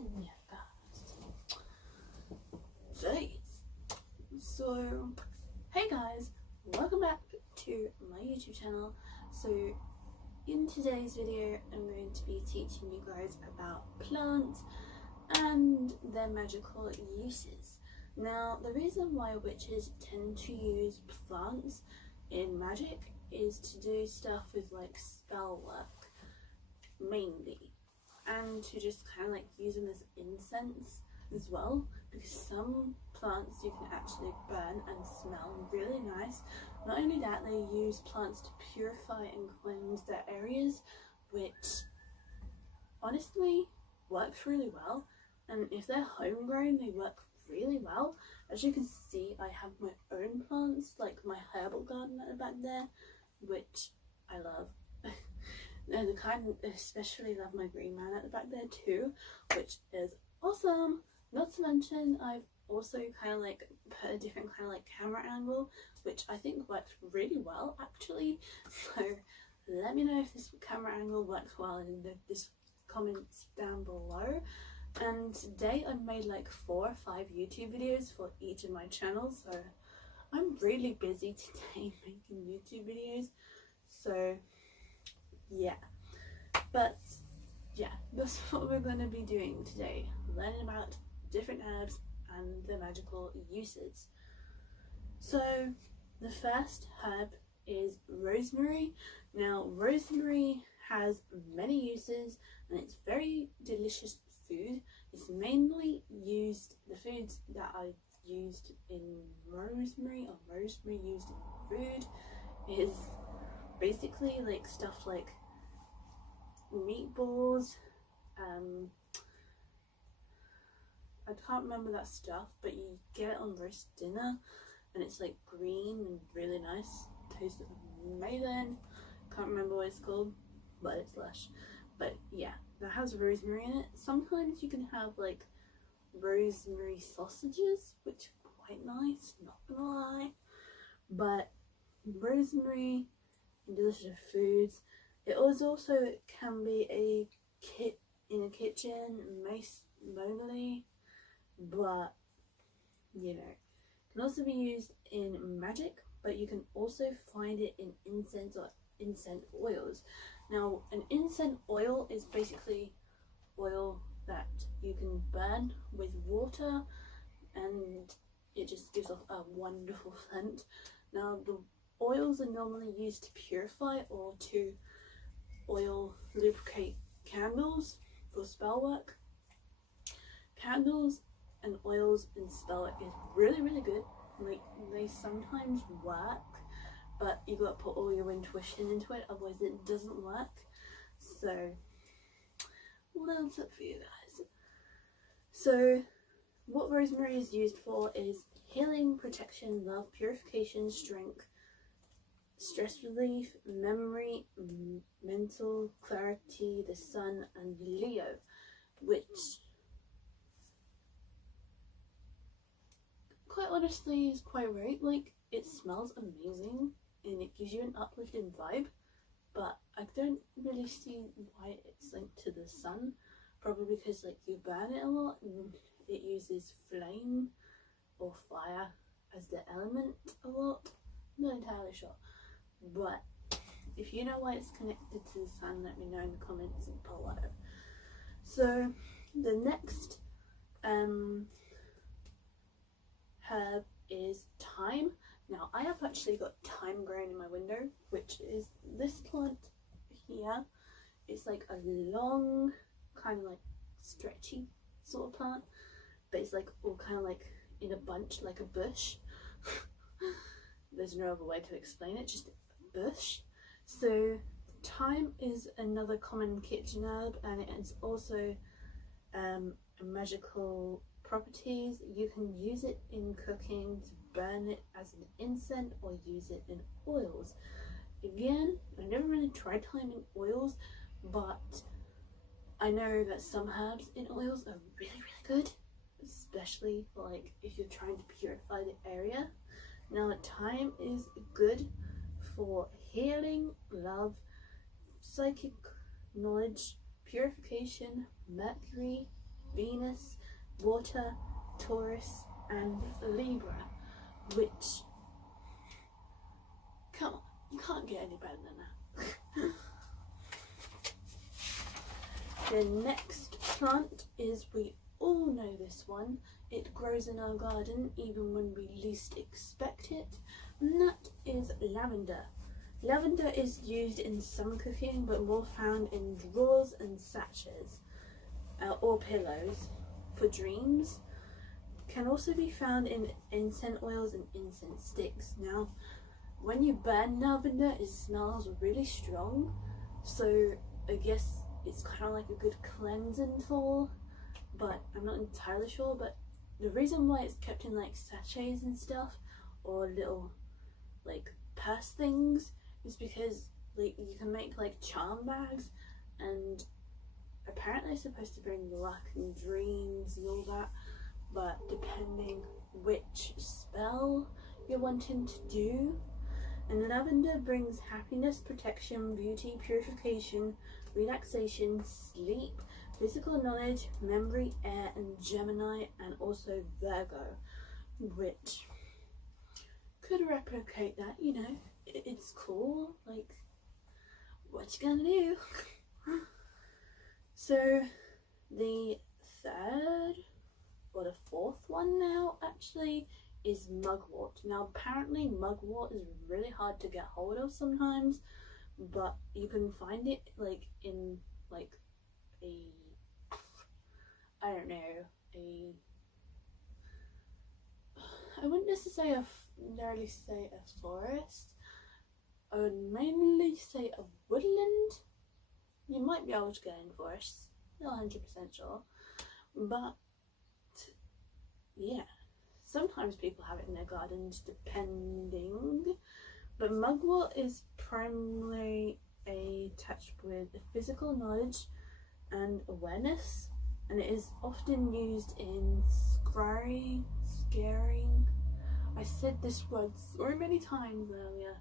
in here, guys. Jeez. So, hey guys, welcome back to my YouTube channel. So, in today's video, I'm going to be teaching you guys about plants and their magical uses. Now, the reason why witches tend to use plants in magic is to do stuff with like spell work, mainly, and to just kind of like use them as incense as well, because some plants you can actually burn and smell really nice. Not only that, they use plants to purify and cleanse their areas, which honestly works really well. And if they're homegrown, they work really well. As you can see, I have my own plants, like my herbal garden at the back there, which I love. And I kind of especially love my green man at the back there too, which is awesome. Not to mention, I've also kind of like put a different kind of like camera angle, which I think works really well actually. So let me know if this camera angle works well in the comments down below. And today I made like 4 or 5 YouTube videos for each of my channels, so I'm really busy today making YouTube videos. So yeah, but yeah, that's what we're going to be doing today, learning about different herbs and their magical uses. So the first herb is rosemary. Now rosemary has many uses and it's very delicious food. It's mainly used, the foods that are used in rosemary or rosemary used in food is basically like stuff like meatballs, I can't remember that stuff, but you get it on roast dinner and it's like green and really nice, tastes amazing. Can't remember what it's called, but it's lush. But yeah, that has rosemary in it. Sometimes you can have like rosemary sausages, which are quite nice, not gonna lie. But rosemary and delicious foods. It also can be a kit in a kitchen, mostly, but you know, it can also be used in magic, but you can also find it in incense or incense oils. Now, an incense oil is basically oil that you can burn with water and it just gives off a wonderful scent. Now, the oils are normally used to purify or to oil lubricate candles for spell work. Candles and oils and spell work is really good. Like, they sometimes work, but you gotta put all your intuition into it, otherwise it doesn't work. So little tip for you guys. So what rosemary is used for is healing, protection, love, purification, strength, stress relief, memory, mental clarity, the sun, and Leo, which quite honestly is quite right. Like, it smells amazing and it gives you an uplifting vibe, but I don't really see why it's linked to the sun. Probably because like you burn it a lot and it uses flame or fire as the element a lot. I'm not entirely sure, but if you know why it's connected to the sun, let me know in the comments below. So the next herb is thyme. Now I have actually got thyme growing in my window, which is this plant here. It's like a long, kind of like stretchy sort of plant, but it's like all kind of like in a bunch, like a bush. There's no other way to explain it, just a bush. So thyme is another common kitchen herb, and it's also magical properties. You can use it in cooking to burn it as an incense or use it in oils. Again, I never really tried thyme in oils, but I know that some herbs in oils are really good, especially for like if you're trying to purify the area. Now thyme is good for healing, love, psychic knowledge, purification, mercury, Venus, Water, Taurus, and Libra, which, come on, you can't get any better than that. The next plant is, we all know this one, it grows in our garden even when we least expect it, and that is lavender. Lavender is used in some cooking, but more found in drawers and sachets or pillows for dreams. Can also be found in incense oils and incense sticks. Now, when you burn lavender, it smells really strong, so I guess it's kind of like a good cleansing tool, but I'm not entirely sure. But the reason why it's kept in like sachets and stuff, or little like purse things, is because like you can make like charm bags, and apparently it's supposed to bring luck and dreams and all that, but depending which spell you're wanting to do. And lavender brings happiness, protection, beauty, purification, relaxation, sleep, physical knowledge, memory, air, and Gemini, and also Virgo, which could replicate that, you know. It's cool, like, what you gonna do? So the third or the fourth one now actually is mugwort. Now apparently mugwort is really hard to get hold of sometimes, but you can find it like in like a, I don't know, I wouldn't necessarily say a forest. I would mainly say a woodland. You might be able to get in forests, not 100% sure, but yeah, sometimes people have it in their gardens depending. But mugwort is primarily attached with physical knowledge and awareness, and it is often used in scaring. I said this word so many times earlier.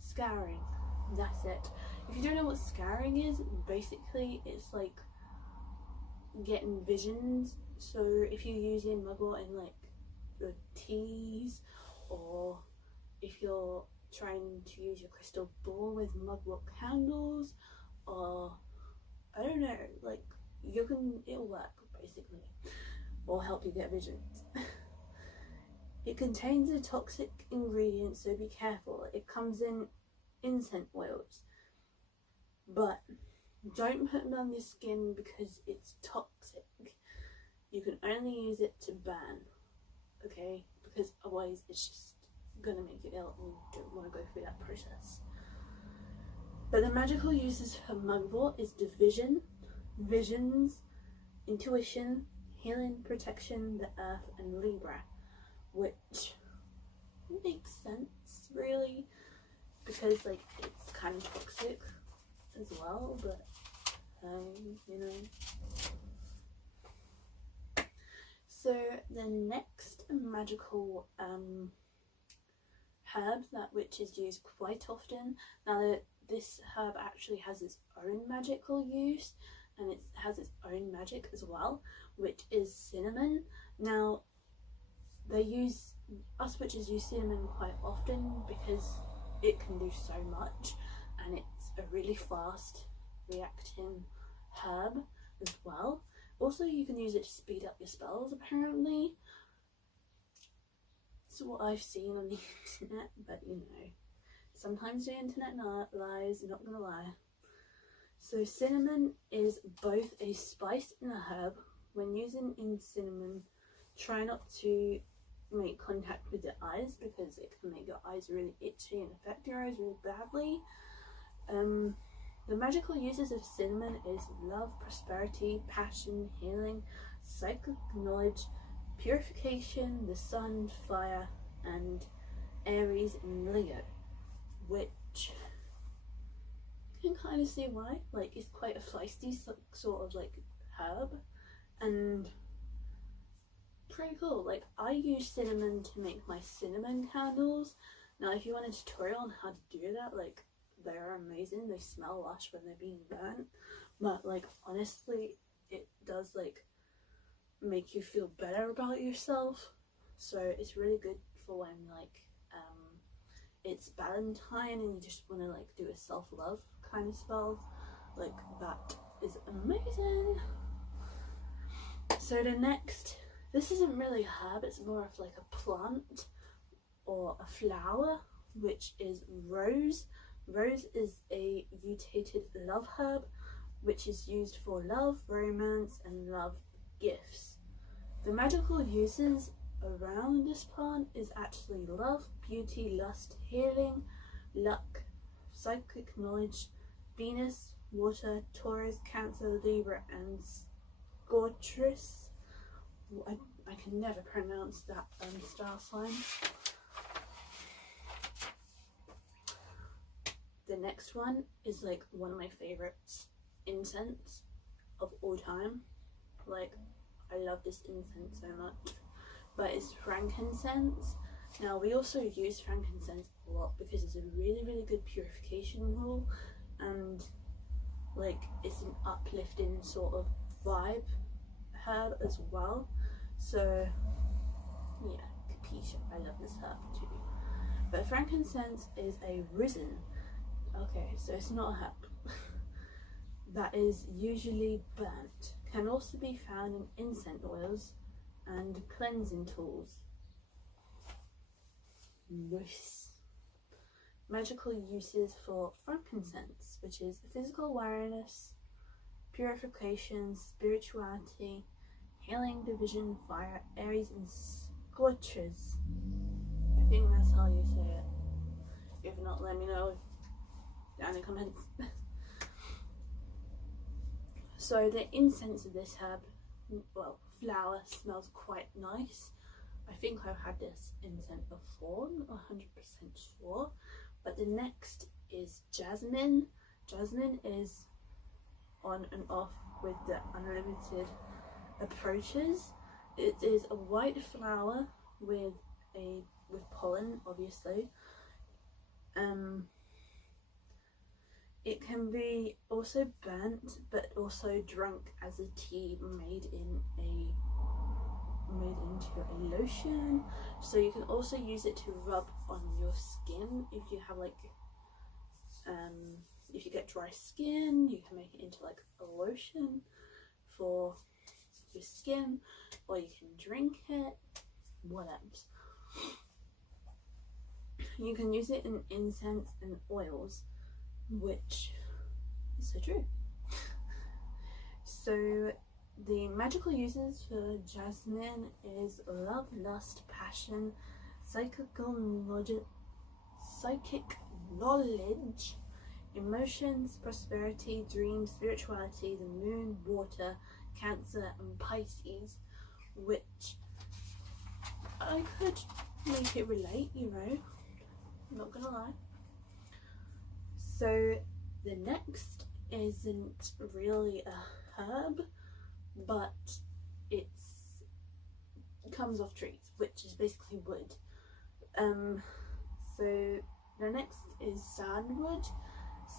Scaring, that's it. If you don't know what scaring is, basically it's like getting visions. So if you're using mugwort in like your teas, or if you're trying to use your crystal ball with mugwort candles, or I don't know, like it'll work basically, or help you get visions. It contains a toxic ingredient, so be careful. It comes in incense oils, but don't put them on your skin because it's toxic. You can only use it to burn, okay? Because otherwise it's just gonna make you ill and you don't want to go through that process. But the magical uses for mugwort is division, visions, intuition, healing, protection, the earth, and Libra, which makes sense really, because like it's kind of toxic as well, but you know. So the next magical herb which is used quite often, now this herb actually has its own magical use, and it has its own magic as well, which is cinnamon. Now us witches use cinnamon quite often because it can do so much, and it's a really fast reacting herb as well. Also, you can use it to speed up your spells, apparently. That's what I've seen on the internet, but you know, sometimes the internet lies, not gonna lie. So cinnamon is both a spice and a herb. When using in cinnamon, try not to make contact with your eyes because it can make your eyes really itchy and affect your eyes really badly. The magical uses of cinnamon is love, prosperity, passion, healing, psychic knowledge, purification, the sun, fire, and Aries and Leo, which you can kind of see why. Like, it's quite a feisty sort of like herb, and pretty cool. Like, I use cinnamon to make my cinnamon candles. Now if you want a tutorial on how to do that, like, they're amazing. They smell lush when they're being burnt, but like honestly it does like make you feel better about yourself. So it's really good for when like it's Valentine and you just want to like do a self-love kind of spell. Like that is amazing. So the next, this isn't really a herb, it's more of like a plant or a flower, which is rose. Rose is a mutated love herb which is used for love, romance and love gifts. The magical uses around this plant is actually love, beauty, lust, healing, luck, psychic knowledge, Venus, water, Taurus, Cancer, Libra and Scorpius. I can never pronounce that star sign. The next one is like one of my favorites, incense of all time. Like, I love this incense so much, but it's frankincense. Now we also use frankincense a lot because it's a really good purification tool, and like it's an uplifting sort of vibe herb as well. So yeah, capisce, I love this herb too. But frankincense is a resin. Okay, so it's not a herb. That is usually burnt. Can also be found in incense oils and cleansing tools. Nice. Magical uses for frankincense, which is physical awareness, purification, spirituality, healing, division, fire, Aries and scorches. I think that's how you say it. If not, let me know down in the comments. So the incense of this herb, well, flower, smells quite nice. I think I've had this incense before, I'm not 100% sure. But the next is jasmine. Jasmine is on and off with the unlimited approaches. It is a white flower with pollen, obviously. It can be also burnt, but also drunk as a tea made into a lotion. So you can also use it to rub on your skin if you have like if you get dry skin. You can make it into like a lotion for your skin, or you can drink it, whatever. You can use it in incense and oils, which is so true. So the magical uses for jasmine is love, lust, passion, psychic knowledge, emotions, prosperity, dreams, spirituality, the moon, water, Cancer and Pisces, which I could make it relate, you know, I'm not gonna lie. So the next isn't really a herb, but it comes off trees, which is basically wood. So the next is sandwood.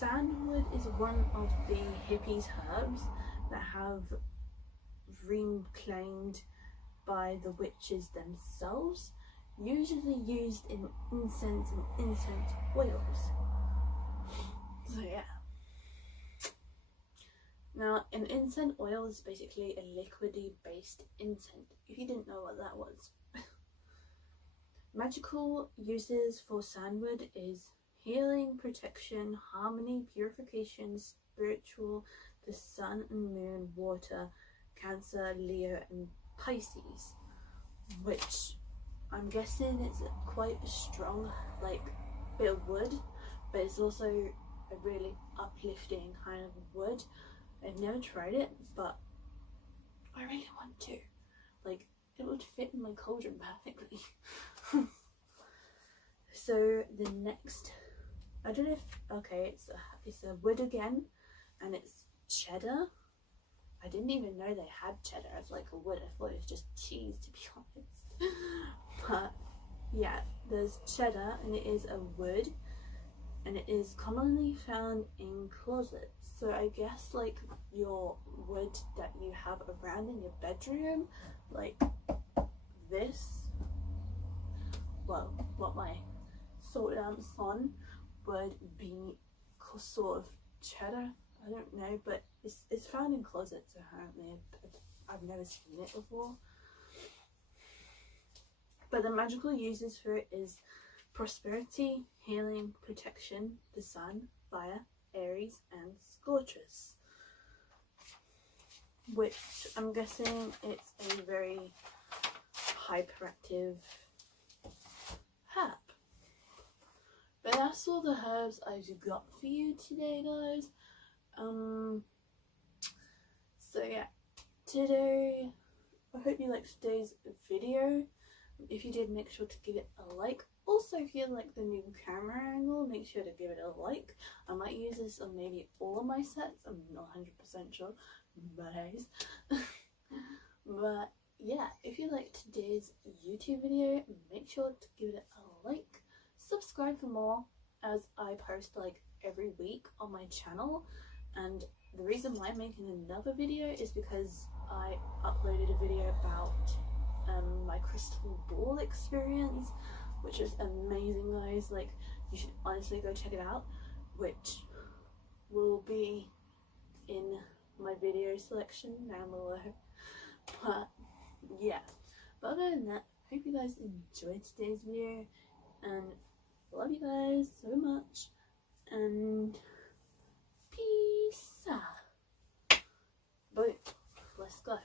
Sandwood is one of the hippies' herbs that have reclaimed by the witches themselves, usually used in incense and incense oils. So yeah. Now, an incense oil is basically a liquidy based incense, if you didn't know what that was. Magical uses for sandwood is healing, protection, harmony, purification, spiritual, the sun and moon, water, Cancer, Leo and Pisces, which I'm guessing it's quite a strong like bit of wood, but it's also a really uplifting kind of wood. I've never tried it, but I really want to. Like, it would fit in my cauldron perfectly. So the next, I don't know if, okay, it's a wood again, and it's cheddar. I didn't even know they had cheddar as like a wood. I thought it was just cheese, to be honest. But yeah, there's cheddar, and it is a wood. and it is commonly found in closets. So I guess like your wood that you have around in your bedroom, like this, well, what my salt lamps on would be sort of cheddar. I don't know, but it's found in closets apparently. I've never seen it before. But the magical uses for it is prosperity, healing, protection, the sun, fire, Aries, and Scorchus. Which I'm guessing it's a very hyperactive herb. But that's all the herbs I've got for you today, guys. So yeah, today, I hope you liked today's video. If you did, make sure to give it a like. Also, if you like the new camera angle, make sure to give it a like. I might use this on maybe all of my sets. I'm not 100% sure, but but yeah, if you liked today's YouTube video, make sure to give it a like. Subscribe for more, as I post like every week on my channel. And the reason why I'm making another video is because I uploaded a video about my crystal ball experience, which is amazing, guys. Like, you should honestly go check it out, which will be in my video selection down below. But yeah, but other than that, hope you guys enjoyed today's video, and love you guys so much, and peace out. Boom, let's go.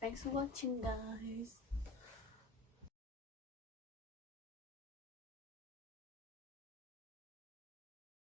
Thanks for watching, guys.